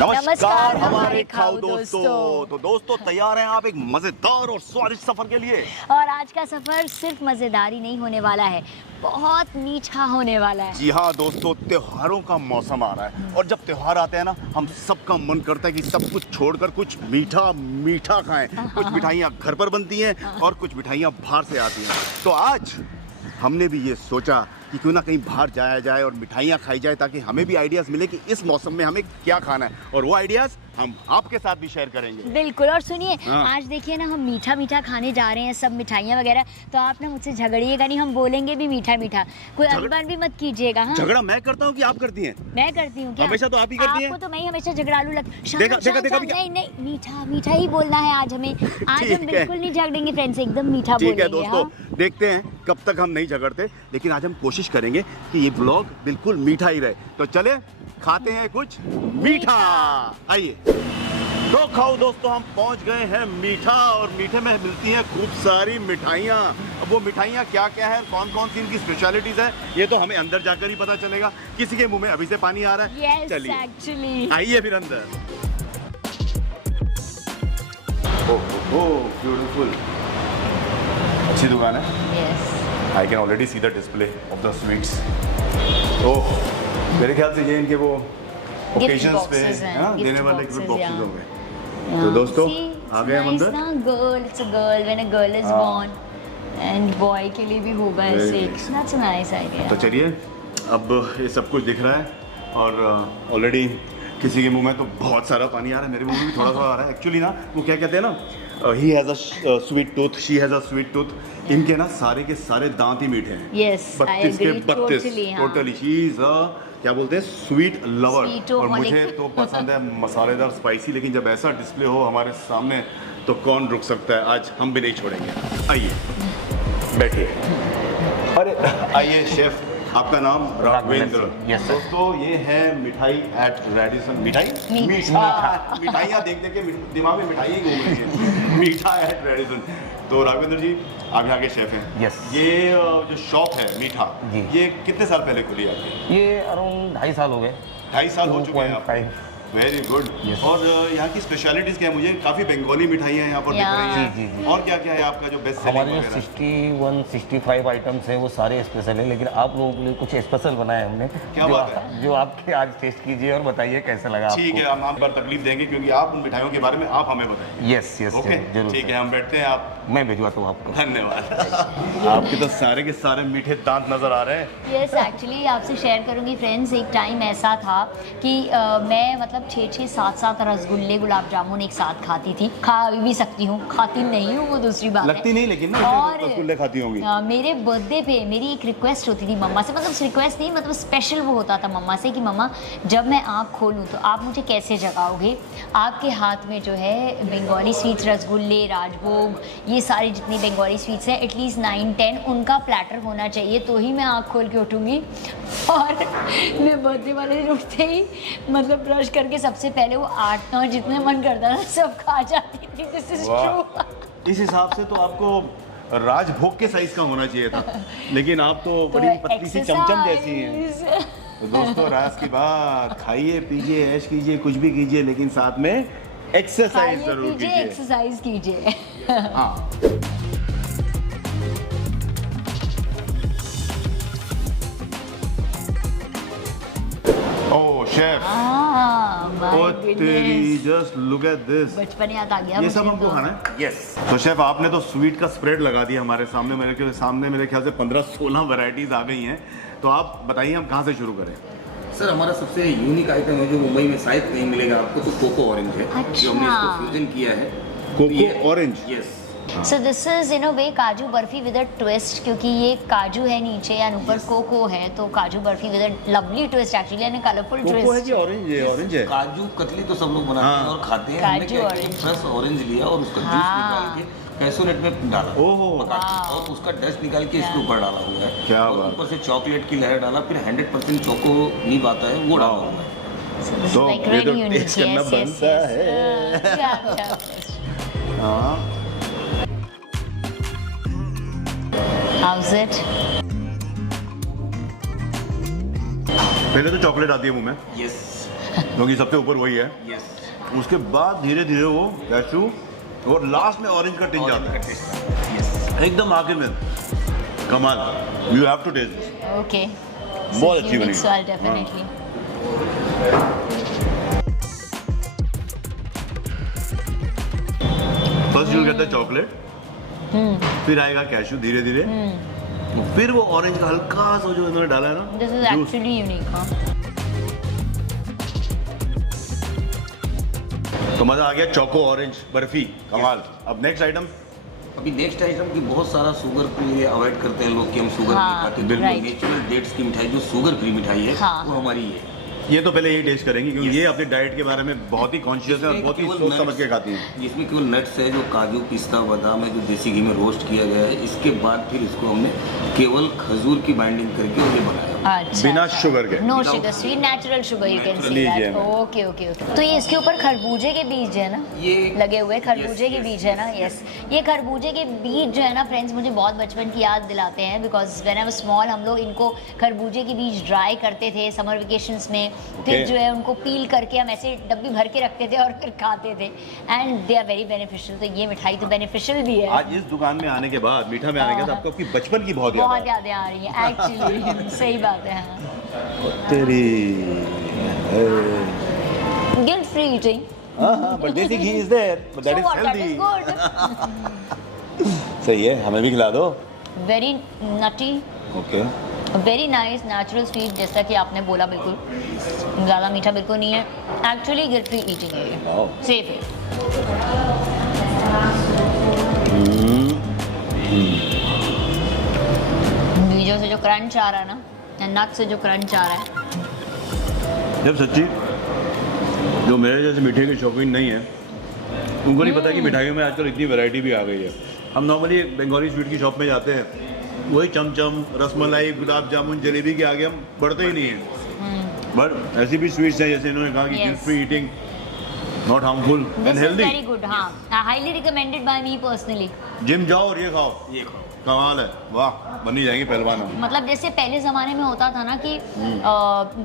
नमस्कार हमारे खाओ दोस्तों। तो दोस्तों तैयार हैं आप एक मजेदार और स्वादिष्ट सफर के लिए? और आज का सफर सिर्फ मजेदार ही नहीं होने वाला है, बहुत मीठा होने वाला है। जी हाँ दोस्तों, त्योहारों का मौसम आ रहा है और जब त्योहार आते हैं ना, हम सबका मन करता है कि सब कुछ छोड़कर कुछ मीठा मीठा खाएं। कुछ मिठाइयाँ घर पर बनती हैं और कुछ मिठाइयाँ बाहर से आती हैं। तो आज हमने भी ये सोचा कि क्यों ना कहीं बाहर जाया जाए और मिठाइयाँ खाई जाए, ताकि हमें भी आइडियाज़ मिले कि इस मौसम में हमें क्या खाना है, और वो आइडियाज़ हम आपके साथ भी शेयर करेंगे। बिल्कुल। और सुनिए, हाँ। आज देखिए ना, हम मीठा मीठा खाने जा रहे हैं, सब मिठाइयाँ वगैरह। तो आप ना मुझसे झगड़िएगा नहीं, हम बोलेंगे भी मीठा मीठा, कोई अभिमान भी मत कीजिएगा। हाँ? झगड़ा मैं करता हूँ कि आप करती हैं? मैं करती हूँ क्या? हमेशा तो आप ही करती हैं। आपको तो मैं ही हमेशा झगड़ालू देखा नहीं नहीं, मीठा मीठा ही बोलना है आज हमें। आज हम बिल्कुल नहीं झगड़ेंगे फ्रेंड्स, एकदम मीठा बोलेंगे। ठीक है दोस्तों, देखते हैं कब तक हम नहीं झगड़ते, लेकिन आज हम कोशिश करेंगे कि ये ब्लॉग बिल्कुल मीठा ही रहे। तो चले खाते हैं कुछ मीठा। आइए तो खाओ दोस्तों, हम पहुंच गए हैं मीठा, और मीठे में मिलती हैं खूब सारी मिठाइयाँ। अब वो मिठाइयाँ क्या क्या है, कौन कौन सी इनकी स्पेशलिटीज है, ये तो हमें अंदर जाकर ही पता चलेगा। किसी के मुंह में अभी से पानी आ रहा है। Yes, actually. आइए फिर अंदर। ओह ब्यूटीफुल, अच्छी दुकान है। Yes. I can already see the display of the sweets. Oh, मेरे ख्याल से ये इनके वो ओकेजन्स पे देने वाले गिफ्ट बॉक्सेस होंगे। तो दोस्तों आ गए हम अंदर। Girl, it's a girl, when a girl is born, and boy के लिए भी होगा ऐसे। That's a nice idea. तो चलिए, अब ये सब कुछ दिख रहा है और ऑलरेडी किसी के मुंह में तो बहुत सारा पानी आ रहा है, मेरे मुंह में भी थोड़ा थोड़ा आ रहा है। एक्चुअली ना, वो क्या कहते हैं ना, he has a sweet tooth, she has a sweet tooth. इनके ना सारे के सारे दांत ही मीठे हैं। Yes, I 32 के agree 32 totally, हाँ। टोटली। शी इज क्या बोलते हैं, स्वीट लवर। और मुझे Sweetoholic। तो पसंद है मसालेदार स्पाइसी, लेकिन जब ऐसा डिस्प्ले हो हमारे सामने तो कौन रुक सकता है। आज हम भी नहीं छोड़ेंगे। आइए बैठिए। अरे आइए शेफ, आपका नाम? राघवेंद्र। Yes, sir. दोस्तों ये है मिठाई एट रेडिसन। मिठाई मिठाइयाँ देख देख के दिमाग में मिठाई ही घूम रही है। मीठा एट रेडिसन। तो राघवेंद्र जी, आप यहाँ के शेफ हैं। Yes. ये जो शॉप है मीठा, जी। ये कितने साल पहले खुली आपकी? ये अराउंड 2.5 साल हो गए। 2.5 साल हो चुके हैं आपको। 2.5। Very good. Yes. और यहाँ की स्पेशलिटीज क्या है? मुझे काफी बंगाली मिठाइयाँ यहाँ पर दिख Yeah. रही हैं। जी, जी, जी। और क्या क्या है आपका जो बेस्ट सेलिंग हमारे जो वगैरह? 61-65 आइटम्स हैं वो सारे स्पेशल हैं, लेकिन आप लोगों के लिए कुछ स्पेशल बनाए हमने। क्या जो बात है? जो आपके आज टेस्ट कीजिए और बताइए कैसा लगा आपको। ठीक है, हम आप पर तकलीफ देंगे क्योंकि आप उन मिठाइयों के बारे में आप हमें बताएंगे। यस यस ओके जरूर ठीक sir। है, हम बैठते हैं। आप मैं भिजवाता हूँ आपको। धन्यवाद। आपके तो सारे के सारे मीठे दांत नजर आ रहे हैं। यस, एक्चुअली आपसे शेयर करूंगी फ्रेंड्स, एक टाइम ऐसा था कि मैं मतलब 6-6 7-7 रसगुल्ले गुलाब जामुन एक साथ खाती थी। खा भी सकती हूँ, खाती नहीं हूँ वो दूसरी बात है। लगती नहीं लेकिन ना, और रसगुल्ले खाती होंगी। मेरे बर्थडे पे मेरी एक रिक्वेस्ट होती थी मम्मा से, मतलब रिक्वेस्ट नहीं, मतलब स्पेशल वो होता था मम्मा से कि मम्मा जब मैं आँख खोलूँ तो आप मुझे कैसे जगाओगे? आपके हाथ में जो है बंगाली स्वीट्स, रसगुल्ले, राजभोग, ये सारी जितनी बंगाली स्वीट्स हैं, एटलीस्ट 9-10 उनका प्लेटर होना चाहिए, तो ही मैं आँख खोल के उठूँगी। और मैं बर्थडे वाले दिन उठते ही मतलब ब्रश करके सबसे पहले वो 8-9 जितने मन करता था सब खा जाती थी। This is true. इस हिसाब से तो आपको राजभोग के साइज का होना चाहिए था, लेकिन आप तो बड़ी पतली सी चमचम जैसी हैं। तो दोस्तों राज की बात, खाइए पीजिए ऐश कीजिए कुछ भी कीजिए, लेकिन साथ में एक्सरसाइज जरूर कीजिए। एक्सरसाइज कीजिए। हाँ। ओह शेफ, ओ तेरी, जस्ट लुक एट दिस। बचपन याद आ गया ये सब मुझे हमको तो। खाना है। यस। तो शेफ आपने तो स्वीट का स्प्रेड लगा दिया हमारे सामने। मेरे ख्याल से 15-16 वैरायटीज आ गई हैं। तो आप बताइए हम कहाँ से शुरू करें? सर हमारा सबसे यूनिक आइटम है जो मुंबई में शायद नहीं मिलेगा आपको, तो कोको ऑरेंज है। अच्छा। जो हमने इसको फ्यूजन किया है। Cocoa orange. Yes. So this is in a way kaju barfi with a twist, क्योंकि ये काजू है नीचे या ऊपर कोको है, तो kaju barfi with a lovely twist actually, and colourful cocoa है ट्विस्ट। कि ऑरेंज है? ऑरेंज है। काजू कतली तो सब लोग बनाते हैं हाँ। और खाते हैं। हमने काजू क्या किया, ऑरेंज। फ्रेश ऑरेंज लिया और उसका जूस हाँ। निकाल के कैसोनेट में डाला। ओहो। पका के, और उसका डस्ट निकाल के इसके ऊपर डाला हुआ है। क्या और बात। ऊपर से चॉकलेट की लहर डाला, फिर 100% चोको नीब आता है वो डाला हुआ है। तो like ये तो really unique. टेस्ट करना Yes, yes, बनता yes. है। Yeah, हाँ। how's it? पहले तो चॉकलेट आती है मुंह में। यस। क्योंकि सबसे ऊपर वही है। उसके बाद धीरे धीरे वो कैशू और लास्ट में ऑरेंज का टिंच आता है एकदम आखिर में। कमाल, you have to taste this. Okay, बहुत अच्छी बनी। डेफिनेटली। फर्स्ट यू कहता है चॉकलेट, फिर आएगा कैशू धीरे धीरे, फिर वो ऑरेंज का हल्का सा जो इन्होंने डाला है ना, this is juice। Actually unique. तो मजा आ गया। चोको ऑरेंज बर्फी, कमाल। अब नेक्स्ट आइटम। अभी नेक्स्ट आइटम की बहुत सारा शुगर के लिए अवॉइड करते हैं लोग कि हम शुगर हाँ, नहीं खाते। बिल्कुल। right। नेचुरल डेट्स की मिठाई जो शुगर फ्री मिठाई है हाँ। वो हमारी है। ये तो पहले यही टेस्ट करेंगे क्योंकि ये अपनी डाइट के बारे में बहुत ही कॉन्शियस है और बहुत ही सोच समझ के खाती हैं। इसमें केवल नट्स है जो काजू पिस्ता बादाम है जो देसी घी में रोस्ट किया गया है। इसके बाद फिर इसको हमने केवल खजूर की बाइंडिंग करके ये बनाया। अच्छा, बिना शुगर के। No sugar, sweet natural sugar, you can see लीजिए दैट। Okay okay okay. तो ये इसके ऊपर खरबूजे के बीज है ना, ये लगे हुए खरबूजे yes, के बीज है ना। यस, ये खरबूजे के बीज जो है ना फ्रेंड्स, मुझे बहुत बचपन की याद दिलाते हैं। Because when I was small हम लोग इनको खरबूजे के बीज ड्राई करते थे समर वेकेशंस में, फिर Okay। जो है उनको पील करके हम ऐसे डब्बी भर के रखते थे और फिर खाते थे। And they are very beneficial. तो ये मिठाई तो बेनिफिशियल भी है। आज इस दुकान में आने के बाद, मीठा में आने के बाद आपको आपकी बचपन की बहुत याद बहुत यादें आ रही हैं एक्चुअली। सही बात है। तेरी guilt free eating. but desi ghee is there, but that is healthy। Good. सही है, हमें भी खिला दो। Very nutty, okay. Very nice, natural sweet, जैसा कि आपने बोला, बिल्कुल ज़्यादा मीठा बिल्कुल नहीं है। एक्चुअली गिल्ट फ्री ईटिंग है ये, Wow। सेफ है। बीजों से जो क्रंच आ रहा है ना, नट से जो क्रंच आ रहा है। जब सच्ची जो मेरे जैसे मीठे के शौकीन नहीं है उनको नहीं पता कि मिठाइयों में आजकल इतनी वैरायटी भी आ गई है। हम नॉर्मली एक बंगाली स्वीट की शॉप में जाते हैं, वही चमचम, रसमलाई, गुलाब जामुन, जलेबी के आगे हम बढ़ते ही नहीं हैं। बट ऐसी भी स्वीट्स हैं जैसे इन्होंने कहा कि Yes। Guilt free eating, not harmful and this is healthy. Very good. हाँ, highly recommended by me personally. Gym जाओ और ये खाओ, ये खाओ। कमाल है। वाह, बनी जाएंगे पहलवान हम। मतलब जैसे पहले ज़माने में होता था ना कि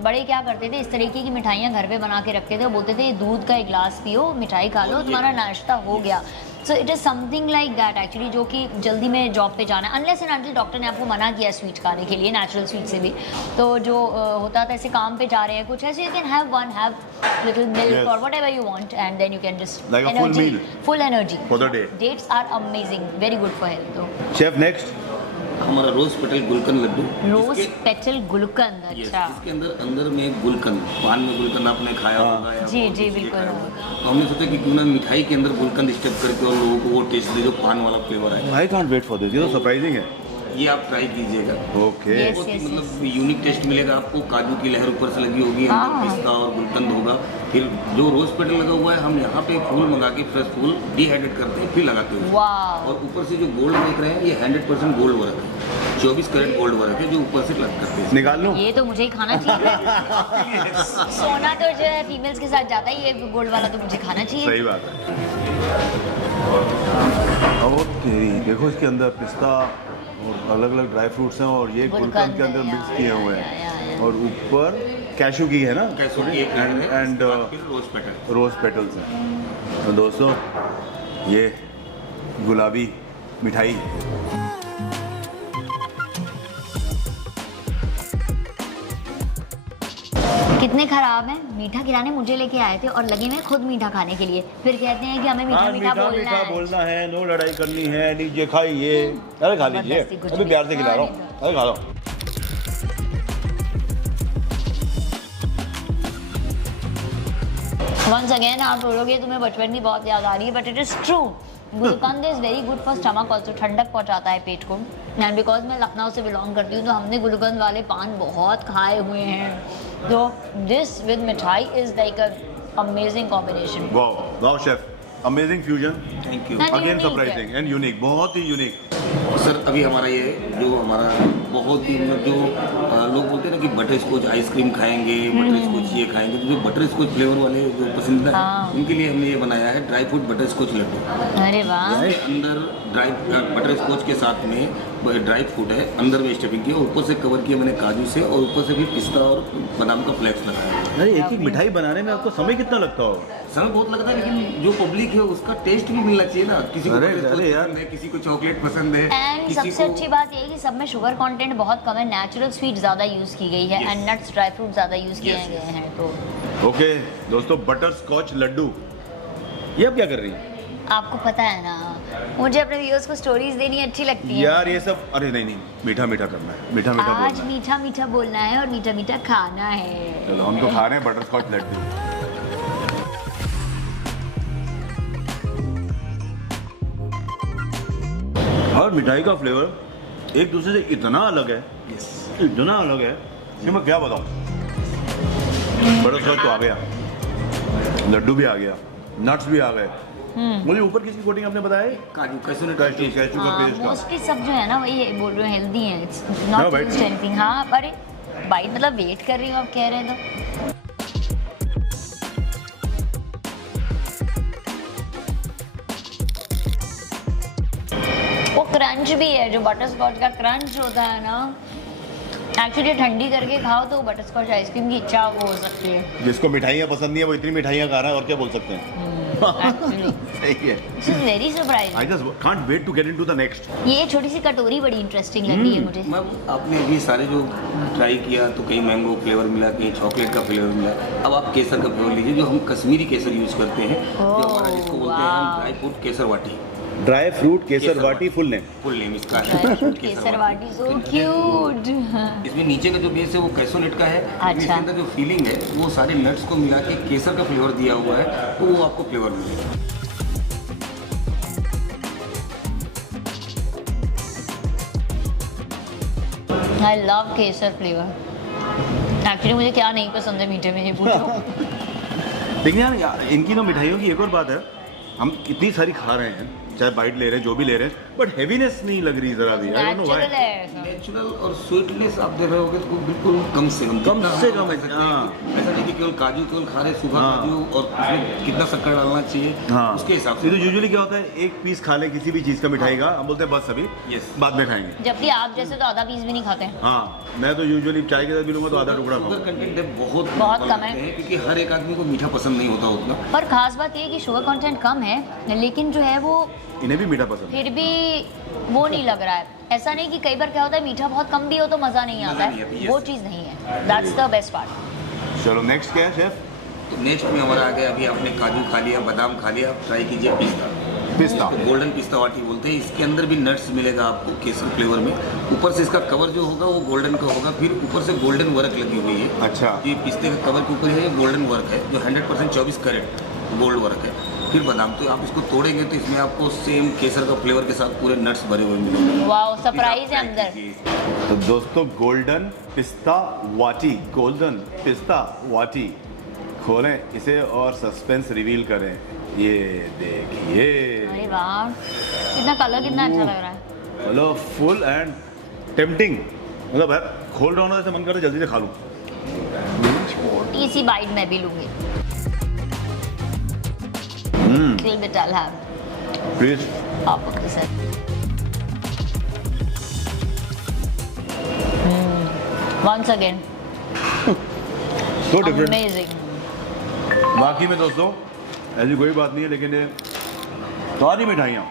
बड़े क्या करते थे, इस तरीके की मिठाइयाँ घर पे बना के रखते थे और बोलते थे ये दूध का एक गिलास पियो, मिठाई खा लो, तुम्हारा नाश्ता हो गया। So it is something like that actually, जो कि जल्दी में जॉब पे जाना है, अनलेस एंड अनटिल डॉक्टर ने आपको मना किया स्वीट खाने के लिए, नेचुरल स्वीट से भी। तो जो होता था ऐसे काम पे जा रहे हैं कुछ ऐसे, you can have one, have little milk Yes। और whatever you want and then you can just Like a full meal। Full energy For the day। Dates are amazing, very good for health. तो chef next. हमारा rose petal गुलकंद लड्डू। रोज इसके- petal गुलकंद। Yes, अच्छा, इसके अंदर में गुलकंद, पान में गुलकंद आपने खाया हाँ। होगा या जी, और जी, किसी ने बिल्कुल। खाया होगा। तो हमने सोचा कि क्यों ना मिठाई के अंदर गुलकंद स्टेप करके और लोगों को वो टेस्ट दे जो पान वाला फ्लेवर है। I can't wait for this, ये तो सरप्राइजिंग है। ये आप ट्राई कीजिएगा। ओके। Yes। बहुत ही मतलब यूनिक टेस्ट मिलेगा आपको। काजू की लहर ऊपर से लगी होगी, हाँ। अंदर पिस्ता और गुलकंद होगा। फिर जो रोज पेटल लगा हुआ है, हम यहाँ पे फूल मंगा के फ्रेश फूल डिहाइड्रेट करते हैं, फिर लगाते हैं। वाह, और ऊपर से जो गोल्ड देख रहे हैं ये 100% गोल्ड वर्क है, 24 कैरेट गोल्ड वर्क है जो ऊपर से लग करते हैं। निकाल लो। ये तो मुझे ही खाना चाहिए। सोना तो जो है फीमेल्स के साथ जाता है, ये गोल्ड वाला तो मुझे खाना चाहिए। सही बात है। ओके, देखो इसके अंदर पिस्ता और अलग अलग ड्राई फ्रूट्स हैं और ये गुलकंद के अंदर मिक्स किए हुए हैं और ऊपर कैशू की है ना, कैसे एक एंड फिर रोज पेटल। रोज पेटल्स हैं। तो दोस्तों ये गुलाबी मिठाई कितने खराब हैं, मीठा खिलाने मुझे लेके आए थे और लगे हुए खुद मीठा खाने के लिए, फिर कहते हैं कि हमें मीठा मीठा बोलना है। नो लड़ाई करनी है, लीजिए खाइए। अरे खा लीजिए, जबरदस्ती कुछ अभी भी। प्यार से खिला रहा हूँ। अरे खा लो। वंस अगेन आप बोलोगे तुम्हें बचपन की बहुत याद आ रही है, but it is true. Gulkand is very good for stomach also, ठंडक पहुंचाता है पेट को। एंड बिकॉज मैं लखनऊ से बिलोंग करती हूँ तो हमने गुलकंद वाले पान बहुत खाए हुए हैं। तो दिस विद मिठाई is like a amazing combination. Wow wow chef, amazing fusion, thank you. And again unique surprising and unique, बहुत ही यूनिक। सर अभी हमारा ये जो हमारा बहुत ही मतलब जो लोग बोलते हैं ना कि बटर स्कॉच आइसक्रीम खाएंगे, बटर स्कॉच ये खाएंगे, तो जो बटर स्कॉच फ्लेवर वाले जो पसंदीदा हाँ। है उनके लिए हमने ये बनाया है dry fruit butterscotch laddu. अरे वाह, इसके अंदर ड्राई बटर स्कॉच के साथ में ड्राई फ्रूट है, अंदर में स्टफिंग किया, ऊपर से कवर किया मैंने काजू से, और ऊपर से भी पिस्ता और बादाम का फ्लेक्स लगाया। अरे एक एक मिठाई बनाने में आपको समय कितना लगता होगा? समय बहुत लगता है, लेकिन जो पब्लिक है उसका टेस्ट भी मिलना चाहिए ना। किसी को अरे, butterscotch अरे यार। पसंद है, किसी को चॉकलेट पसंद है, एंड किसी सबसे को अच्छी बात ये है कि सब में शुगर कंटेंट बहुत कम है, नेचुरल स्वीट ज़्यादा यूज़ की गई है Yes. And nuts dry fruit ज़्यादा यूज़ किए Yes, गए हैं। तो ओके दोस्तों, बटर स्कॉच लड्डू, ये अब क्या कर रही है? आपको पता है ना, मुझे अपने व्यूअर्स को स्टोरीज देनी अच्छी लगती है यार ये सब, अरे नहीं नहीं, मीठा मीठा करना है, मीठा मीठा आज बोलना है। मीठा मीठा बोलना है और मीठा मीठा खाना है। चलो हम तो खा रहे हैं बटर स्कॉच लड्डू। और मिठाई का फ्लेवर एक दूसरे से इतना अलग है, Yes. इतना अलग है कि मैं क्या बताऊं। बटर स्कॉच तो आ गया, लड्डू भी आ गया, नट्स भी आ गए, मुझे ऊपर किसकी कोटिंग आपने बताया? काजू कैसे कैशू, कैशू का पेस्ट का। मोस्टली सब जो है ना वही बोल रहे हो हेल्दी है, इट्स हाँ, नॉट bite. Used anything. हाँ अरे बाइट मतलब वेट कर रही हूँ आप कह रहे हैं तो। वो क्रंच भी है, जो बटर स्कॉच का क्रंच होता है ना, एक्चुअली ठंडी करके खाओ तो बटर स्कॉच आइसक्रीम की इच्छा वो हो सकती है। जिसको मिठाइयाँ पसंद नहीं है वो इतनी मिठाइयाँ खा रहा है, और क्या बोल सकते हैं। एक्चुअली सही है। This is very surprising. I just can't wait to get into the next. ये छोटी सी कटोरी बड़ी इंटरेस्टिंग लग रही है मुझे। मैम आपने अभी सारे जो ट्राई किया तो कहीं मैंगो फ्लेवर मिला, कहीं चॉकलेट का फ्लेवर मिला, अब आप केसर का फ्लेवर लीजिए, जो हम कश्मीरी केसर यूज करते हैं, जो हमारा जिसको बोलते हैं हम ड्राई फ्रूट केसर वाटी। ड्राई फ्रूट केसर वाटी फुल नेम। फुल नेम इसका ड्राई फ्रूट केसर वाटी, सो क्यूट। इसमें नीचे का जो बेस है वो कैसोनेट का है, अच्छा। इसके अंदर जो फीलिंग है वो सारे नट्स को मिला के केसर का फ्लेवर दिया हुआ है, तो वो आपको फ्लेवर मिलेगा। I love Kesar flavour. Actually मुझे क्या नहीं पसंद है मीठे में, ये पूछो। लेकिन यार इनकी तो मिठाइयों की एक और बात है, हम इतनी सारी खा रहे हैं, चाहे बाइट ले रहे हैं, जो भी ले रहे हैं, बट हैवीनेस नहीं लग रही जरा भी। I don't know why. Natural है ऐसा। नेचुरल और स्वीटनेस आप देख रहे होगे तो बिल्कुल कम से कम कम से कम है, सकते हाँ। हैं। ऐसा नहीं कि केवल काजू केवल खा रहे सूखा हाँ। काजू और उसमें कितना शक्कर डालना चाहिए, हाँ, उसके हिसाब ये से। तो यूजुअली क्या होता है, एक पीस खा ले किसी भी चीज़ का मिठाई का, हम बोलते हैं बस अभी Yes. बाद में खाएंगे। जबकि आप जैसे तो आधा पीस भी नहीं खाते हैं। हाँ, मैं तो यूजुअली चाय के साथ भी लूँगा तो आधा टुकड़ा शुगर खाऊंगा। कंटेंट बहुत बहुत कम है। लगते हैं, क्योंकि हर एक आदमी को मीठा पसंद नहीं होता उतना। पर खास बात ये है कि शुगर कंटेंट कम है, लेकिन जो है वो इन्हें भी मीठा पसंद है। फिर भी वो नहीं लग रहा है। ऐसा नहीं कि कई बार क्या होता है मीठा बहुत कम भी हो तो मज़ा नहीं आता मज़ा नहीं आता, है, yes. वो चीज़ नहीं है। That's the best part. चलो नेक्स्ट क्या है शेफ? तो नेक्स्ट में हमारा आ गया, अभी आपने काजू खा लिया, बादाम खा लिया, आप ट्राई कीजिए पिस्ता। पिस्ता। गोल्डन पिस्ता वाटी बोलते हैं, इसके अंदर भी नट्स मिलेगा आपको केसर फ्लेवर में। ऊपर से इसका कवर जो होगा वो गोल्डन का होगा, फिर ऊपर से गोल्डन वर्क लगी हुई है। अच्छा। ये पिस्ते के कवर के ऊपर है, ये गोल्डन वर्क है, जो 100% 24 कैरेट गोल्ड वर्क है। फिर बादाम, तो आप इसको तोड़ेंगे तो इसमें आपको सेम केसर का फ्लेवर के साथ पूरे नट्स भरे हुए मिलेंगे। वाओ, सरप्राइज है अंदर। तो दोस्तों गोल्डन पिस्ता वाटी, गोल्डन पिस्ता वाटी खोलें इसे और सस्पेंस रिवील करें। ये देखिए, अरे वाह, कितना कलर कितना अच्छा लग रहा है। हेलो, फुल एंड टेम्पटिंग, मतलब यार खोल रहा हूँ ना, ऐसे मन कर रहा है जल्दी से खा लूँ। छोटी सी बाइट मैं भी लूंगी। Little bit I'll have. Please. आप okay sir. Once again, so different. amazing. बाकी में दोस्तों ऐसी कोई बात नहीं है, लेकिन ये सारी मिठाइयाँ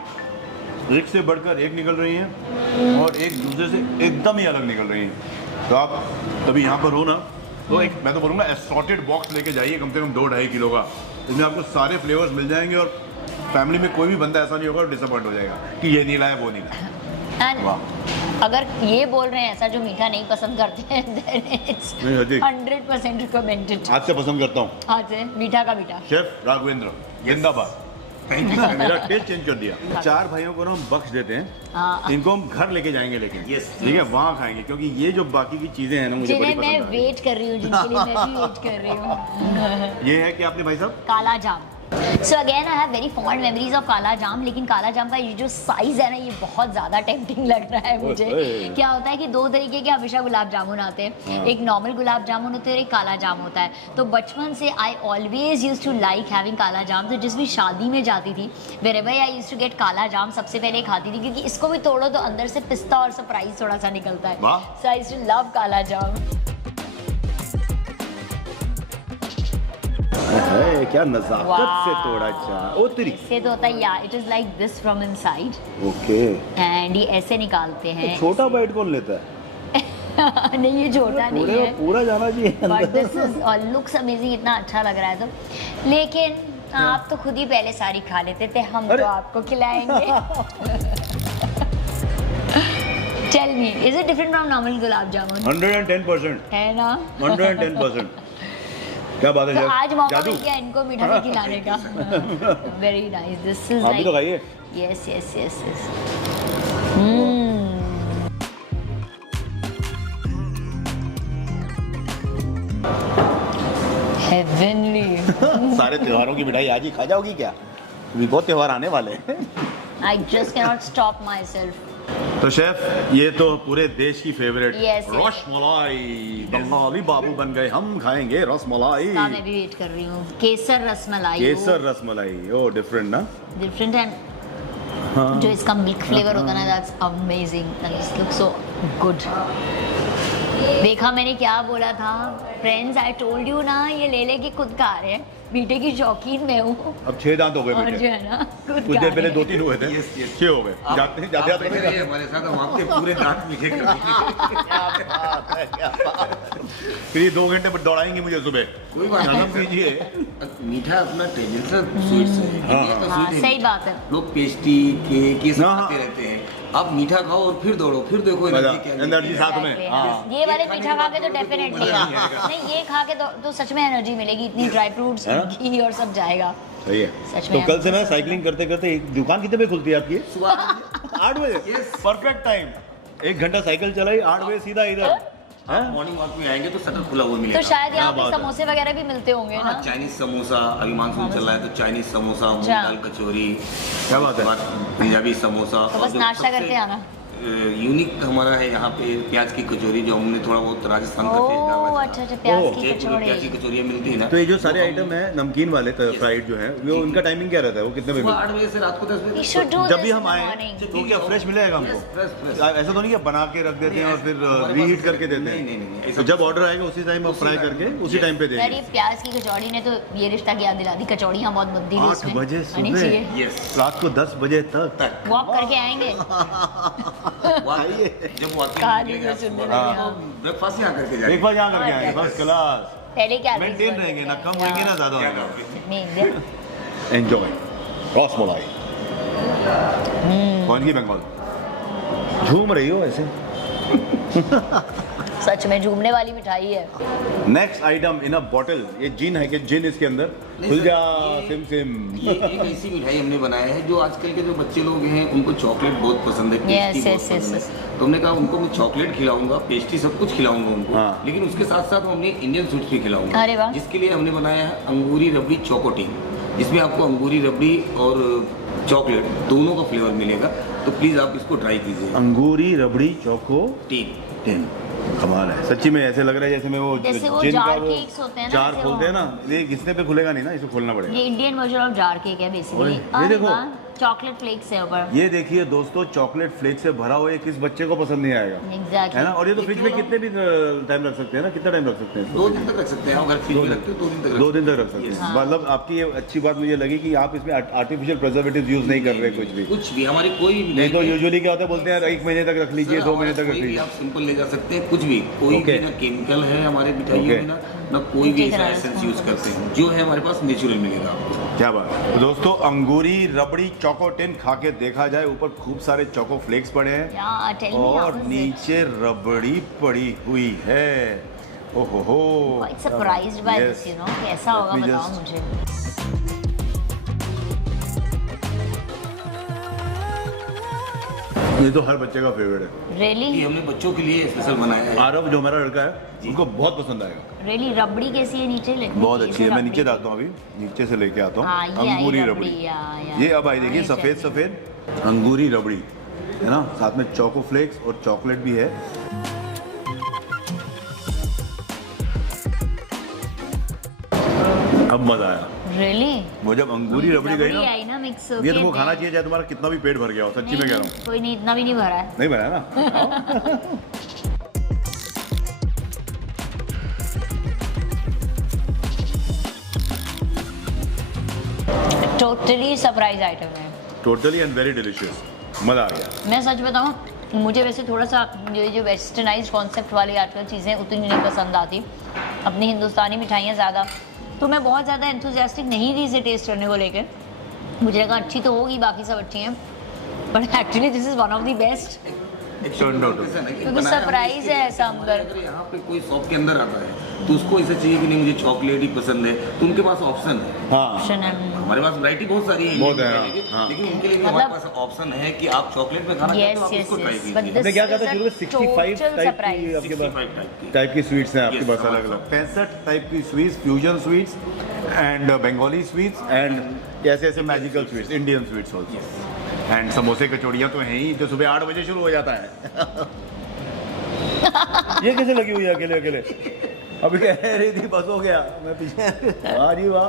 एक से बढ़कर एक निकल रही हैं और एक दूसरे से एकदम ही अलग निकल रही हैं। तो आप कभी यहाँ पर हो ना, तो एक मैं तो बोलूँगा एसॉर्टेड बॉक्स लेके जाइए, कम से कम 2-2.5 किलो का। इसमें आपको सारे फ्लेवर्स मिल जाएंगे और फैमिली में कोई भी बंदा ऐसा नहीं होगा और डिसअपॉइंट हो जाएगा कि ये नहीं लाया वो नहीं लाया। And अगर ये बोल रहे हैं ऐसा जो मीठा नहीं पसंद करते हैं, then it's नहीं, हजी। 100% recommended। आज से पसंद करता हूँ। आज से मीठा का मीठा। शेफ राघवेंद्र जिंदाबाद। Thank you sir. मेरा टेस्ट चेंज कर दिया। 4 भाइयों को ना हम बख्श देते हैं, हाँ। इनको हम घर लेके जाएंगे, लेकिन Yes. ठीक है वहाँ खाएंगे, क्योंकि ये जो बाकी की चीजें हैं ना मुझे बड़ी जिन्हें मैं पसंद है। वेट कर रही हूँ, जिनके लिए मैं भी वेट कर रही हूँ। ये है कि आपने भाई साहब kala jam. So again I have very fond memories of kala jam, लेकिन काला जाम का ये जो साइज है ना ये बहुत ज़्यादा टेम्पटिंग लग रहा है मुझे। क्या होता है कि दो तरीके के हमेशा गुलाब जामुन आते हैं, एक नॉर्मल गुलाब जामुन होते हैं और एक काला जाम होता है। तो बचपन से I always used to like having kala jam. तो जिस भी शादी में जाती थी wherever I used to get kala jam सबसे पहले खाती थी, क्योंकि इसको भी तोड़ो तो अंदर से पिस्ता और सरप्राइज थोड़ा सा निकलता है। सो आई यूज टू लव काला जाम। है क्या नजाकत से तोड़ा चाह। ओ तेरी इससे तो होता है या it is like this from inside. Okay. And ये ऐसे निकालते हैं। छोटा बाइट कौन लेता है? नहीं ये छोटा नहीं है, पूरा जाना चाहिए। But this is looks amazing, इतना अच्छा लग रहा है तो। लेकिन आप तो खुद ही पहले सारी खा लेते थे, हम तो आपको खिलाएंगे। Tell me, is it different from normal gulab jamun? 110% है ना? 110%। क्या बात है तो यार, आज मौका जादू। मिल गया इनको मिठाई खिलाने का। वेरी नाइस, दिस इज आप भी तो खाइए। Yes yes yes yes. Heavenly. सारे त्योहारों की मिठाई आज ही खा जाओगी क्या? अभी बहुत त्योहार आने वाले हैं। I just can not stop myself. तो शेफ ये तो पूरे देश की favourite Yes, yes. Rasmalai, Bengali बाबू बन गए, हम खाएंगे रसमलाई। हाँ, मैं भी वेट कर रही हूँ। केसर रसमलाई। केसर रसमलाई, ओ डिफरेंट ना? डिफरेंट एंड जो इसका मिल्क फ्लेवर होता है ना, that's amazing and this looks so good. देखा मैंने क्या बोला था फ्रेंड्स, आई टोल्ड यू ना, ये ले ले के खुद खा रहे हैं। मीठे की शौकीन मैं हूँ। अब 6 दांत हो गए और जो मीठे। है ना खुद कुछ खा देर पहले रहे 2-3 हुए थे, Yes, yes. 6 हो गए। जाते आप जाते बैठे रहिए हमारे साथ, हम आपके पूरे दांत मीठे कर देंगे। फिर ये 2 घंटे दौड़ाएंगे मुझे सुबह। कोई बात नरम नहीं। कीजिए। मीठा अपना ट्रेडिशनल स्वीट्स है, इंडिया का हाँ, स्वीट है। सही बात है। लोग पेस्ट्री केक ये सब हाँ, खाते रहते हैं। आप मीठा खाओ और फिर दौड़ो, फिर देखो एनर्जी क्या एनर्जी साथ में। Exactly, हाँ। हाँ। ये वाले खाने मीठा के खा बाद के तो तो डेफिनेटली मजा नहीं आएगा। नहीं, ये खा के तो सच में एनर्जी मिलेगी, इतनी ड्राई फ्रूट्स हाँ? घी और सब जाएगा। सही है। सच तो में कल से मैं साइकिलिंग करते करते, एक दुकान कितने बजे खुलती है आपकी? सुबह 8 बजे। Yes. Perfect time. 1 घंटा साइकिल चलाई, 8 बजे सीधा इधर। आप मॉर्निंग वॉक में आएंगे तो शटर खुला हुआ मिलेगा। तो शायद यहाँ क्या पे बात है। समोसे वगैरह भी मिलते होंगे ना? चाइनीज समोसा, अभी मानसून चल रहा है तो चाइनीज समोसा, मूंग अच्छा। दाल कचौरी, क्या बात है। पंजाबी समोसा। तो बस नाश्ता करते आना। यूनिक हमारा है यहाँ पे प्याज की कचौरी, जो हमने थोड़ा बहुत राजस्थान का टेस्ट डाला ओह है। अच्छा अच्छा, प्याज की जयपुर में प्याज की कचौड़ी। कचौरियाँ मिलती है ना। तो ये जो सारे आइटम है नमकीन वाले फ्राइड जो है, वो उनका टाइमिंग क्या रहता है? वो कितने बजे सुबह मिलते 8 बजे से रात को 10 We बजे। should do जब this भी in हम the आए morning. तो क्या फ्रेश मिलेगा हमको? फ्रेश ऐसा तो नहीं कि बना के रख देते हैं और फिर हमारे पास रीहीट करके देते नहीं, नहीं, हैं? नहीं, तो जब ऑर्डर आएगा उसी टाइम आप फ्राई करके उसी टाइम पे यार देंगे। ये प्याज की कचौड़ी ने तो ये रिश्ता की याद दिला दी। कचौड़ियाँ बहुत बनती थी 8 बजे आनी सुबह, चाहिए। यस रात को 10 बजे तक। वॉक करके आएंगे। जब वो कहानी में सुनने लगे हम। ब्रेकफास्ट यहाँ करके जाएंगे। एक बार यहाँ करके आएंगे, फर्स्ट क्लास। पहले क्या मेंटेन रहेंगे ना, कम होंगे ना ज्यादा होंगे। नहीं एंजॉय रसमलाई। कौन की बंगाल? झूम रही हो ऐसे। सच में झूमने वाली मिठाई है। नेक्स्ट आइटम इन अ बॉटल, ये जिन है कि जिन इसके अंदर? खुल जा सिम सिम। ये एक ऐसी मिठाई हमने बनाया है जो आजकल के जो बच्चे लोग हैं उनको चॉकलेट बहुत पसंद है, पेस्ट्री Yes, बहुत yes, पसंद yes, है। तो हमने कहा उनको मैं चॉकलेट खिलाऊंगा, पेस्ट्री सब कुछ खिलाऊंगा उनको, हाँ। लेकिन उसके साथ साथ हमने इंडियन स्वीट्स भी खिलाऊंगा। अरे वाह। जिसके लिए हमने बनाया है अंगूरी रबड़ी चोकोटिंग, जिसमें आपको अंगूरी रबड़ी और चॉकलेट दोनों का फ्लेवर मिलेगा। तो प्लीज आप इसको ट्राई कीजिए। अंगूरी रबड़ी चोको टीन टेन। कमाल है सच्ची में, ऐसे लग रहा है जैसे मैं वो जैसे वो जिन का जार वो केक्स होते हैं ना, जार ऐसे खोलते हैं वो। ना, ये घिसने पे खुलेगा नहीं ना, इसको खोलना पड़ेगा। ये Indian version of jar cake है बेसिकली। ये देखो। चॉकलेट फ्लेक्स है ऊपर। ये देखिए दोस्तों, चॉकलेट फ्लेक से भरा हुआ, ये किस बच्चे को पसंद नहीं आएगा? एग्जैक्टली है ना? और ये तो फ्रिज में कितने भी टाइम रख सकते हैं ना, कितना टाइम रख सकते हैं इसको? 2 दिन तक रख सकते हैं, अगर फ्रिज में रखते हो 2 दिन तक 2 दिन तक रख सकते हैं। हाँ। मतलब आपकी ये अच्छी बात मुझे लगी कि आप इसमें आर्टिफिशियल प्रिजर्वेटिव यूज नहीं कर रहे कुछ भी। कुछ भी हमारी कोई भी नहीं तो यूजुअली क्या होता है, बोलते हैं 1 महीने तक रख लीजिए, 2 महीने तक रख कोई भी लीजिए। आप सिंपल ले जा सकते हैं, कुछ भी, कोई Okay. भी ना केमिकल है हमारे मिठाइयों Okay. में, ना कोई भी ऐसा Okay. एसेंस यूज करते हैं। जो है हमारे पास नेचुरल मिलेगा आपको। क्या बात है। तो दोस्तों अंगूरी रबड़ी चोको टिन खा के देखा जाए, ऊपर खूब सारे चोको फ्लेक्स पड़े हैं और नीचे रबड़ी पड़ी हुई है। ओहो हो, quite surprised by this, you know, कैसा होगा बताओ मुझे। ये तो हर बच्चे का फेवरेट है। रियली ये हमने बच्चों के लिए स्पेशल बनाया है। आरव जो हमारा लड़का है उनको बहुत पसंद आएगा। रियली रबड़ी कैसी है नीचे बहुत अच्छी है। मैं नीचे जाता हूँ, अभी नीचे से लेके आता हाँ, हूँ। ये आई अंगूरी रबड़ी, रबड़ी, या। ये अब आई देखिए ये सफेद चल। सफेद अंगूरी रबड़ी है ना, साथ में चोको फ्लेक्स और चॉकलेट भी है। अब मजा आया। रियली वो जब अंगूरी रबड़ी गई आई ना मिक्स ये तुमको खाना चाहिए, चाहे तुम्हारा कितना भी पेट भर गया हो, सच्ची में कह रहा हूँ। कोई नहीं, इतना भी नहीं भरा है। नहीं भरा ना। टोटली सरप्राइज आइटम है। टोटली एंड वेरी डिलीशियस, मजा आ गया। मैं सच बताऊं, मुझे वैसे थोड़ा सा ये जो वेस्टर्नाइज कॉन्सेप्ट वाली आजकल चीज़ें उतनी नहीं पसंद आती, अपनी हिंदुस्तानी मिठाइयाँ ज़्यादा, तो मैं बहुत ज़्यादा एंथुसियास्टिक नहीं थी इसे टेस्ट करने को लेकर। मुझे लगा अच्छी तो होगी, बाकी सब अच्छी हैं, but actually this is one of the best, क्योंकि सरप्राइज है ऐसा अंदर। अगर यहाँ पे कोई शॉप के अंदर आता है तो उसको ऐसा चाहिए कि नहीं मुझे चॉकलेट ही पसंद है, तो उनके पास ऑप्शन है। हाँ ऑप्शन है। हमारे पास वैरायटी बहुत सारी है, बहुत है, हाँ। लेकिन उनके लिए भी हमारे पास ऑप्शन है कि आप चॉकलेट में खाना चाहते हो, आप Yes, इसको yes, ट्राई yes. कीजिए। But this आपने क्या कहा था is a शुरू में 65 total टाइप surprise. की आपके पास 65 टाइप की स्वीट्स हैं आपके Yes, पास हमारे अलग अलग 65 टाइप की sweets, fusion sweets and Bengali sweets and कैसे ऐसे magical sweets, Indian sweets also and समोसे कचौड़ियाँ तो हैं ही, जो सुबह 8 बजे शुरू हो जाता है। ये कैसे लगी हुई है अकेले अकेले? अभी कह रही थी बस हो गया, मैं पीछे। वाह जी वाह।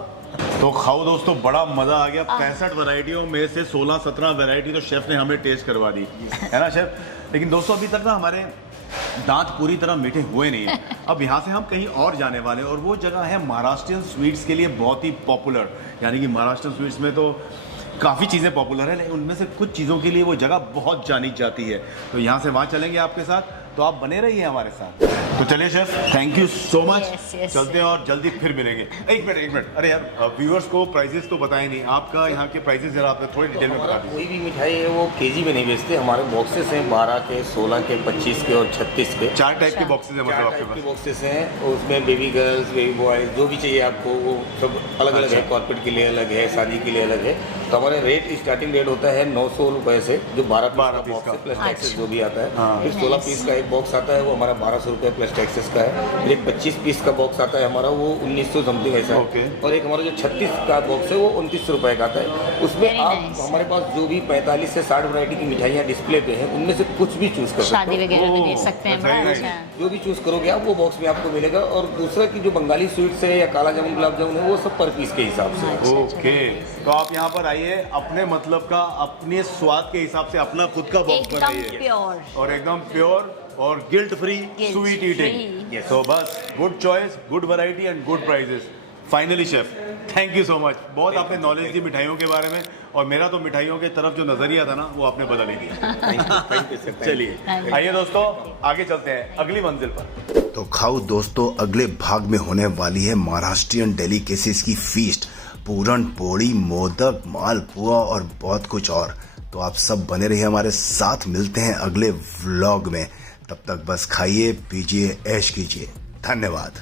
तो खाओ दोस्तों, बड़ा मजा आ गया। 65 वैरायटियों में से 16-17 वैरायटी तो शेफ ने हमें टेस्ट करवा दी है ना शेफ। लेकिन दोस्तों अभी तक ना हमारे दांत पूरी तरह मीठे हुए नहीं है। अब यहाँ से हम कहीं और जाने वाले हैं और वो जगह है महाराष्ट्रियन स्वीट्स के लिए बहुत ही पॉपुलर, यानी कि महाराष्ट्रियन स्वीट्स में तो काफ़ी चीज़ें पॉपुलर है, लेकिन उनमें से कुछ चीज़ों के लिए वो जगह बहुत जानी जाती है। तो यहाँ से वहाँ चलेंगे आपके साथ, तो आप बने रहिए हमारे साथ। तो चलिए chef, thank you so much. Yes, चलते हैं और जल्दी फिर मिलेंगे। एक मिनट, अरे यार व्यूअर्स को प्राइजेस तो बताए नहीं, आपका यहाँ के प्राइजेस जरा आप थोड़ी डिटेल में बता हमारा दीजिए। कोई भी मिठाई है वो केजी में नहीं बेचते, हमारे बॉक्सेस हैं 12 के, 16 के, 25 के और 36 के। 4 टाइप के बॉक्सेस हैं मतलब आपके के पास? बॉक्सेस हैं, उसमें बेबी गर्ल्स, बेबी बॉयज, जो भी चाहिए आपको वो सब अलग अलग है। कॉर्पोरेट के लिए अलग है, शादी के लिए अलग है। तो हमारे रेट स्टार्टिंग रेट होता है 900 रुपये से, जो 12 पीस का बॉक्स है प्लस टैक्सेस जो भी आता है। फिर 16 पीस का एक बॉक्स आता है, वो हमारा 1200 रुपये प्लस टैक्सेस का है। फिर एक 25 पीस का बॉक्स आता है हमारा, वो 1900 समथिंग ऐसा है। और एक हमारा जो 36 का बॉक्स है वो 2900 रुपये का आता है। उसमें आप हमारे पास जो भी 45 से 60 वैरायटी की मिठाइयाँ डिस्प्ले पे हैं, उनमें से कुछ भी चूज कर सकते शादी हो। वगैरह में दे सकते हैं, बड़ा अच्छा है। जो भी चूज करोगे आप वो बॉक्स में आपको मिलेगा। और दूसरा की जो बंगाली स्वीट्स है या काला जामुन, गुलाब जामुन है, वो सब पर पीस के हिसाब से है। ओके, तो आप यहाँ पर आइए, अपने मतलब का, अपने स्वाद के हिसाब से अपना खुद का बॉक्स एकदम बनाइए प्योर और एकदम प्योर और गिल्ट फ्री स्वीट ईटिंग। तो बस good choice, good variety and good prices. Finally chef, thank you so much. बहुत आपने नॉलेज दी मिठाइयों के बारे में, और मेरा तो मिठाइयों के तरफ जो नजरिया था ना वो आपने बदल ही दिया। चलिए आइए दोस्तों, आगे चलते हैं अगली मंजिल पर। तो खाओ दोस्तों, अगले भाग में होने वाली है महाराष्ट्रियन डेलिकेसीज की फीस्ट, पूरन पोड़ी, मोदक, मालपुआ और बहुत कुछ और। तो आप सब बने रहिए हमारे साथ, मिलते हैं अगले व्लॉग में। तब तक बस खाइए, पीजिए, ऐश कीजिए। धन्यवाद।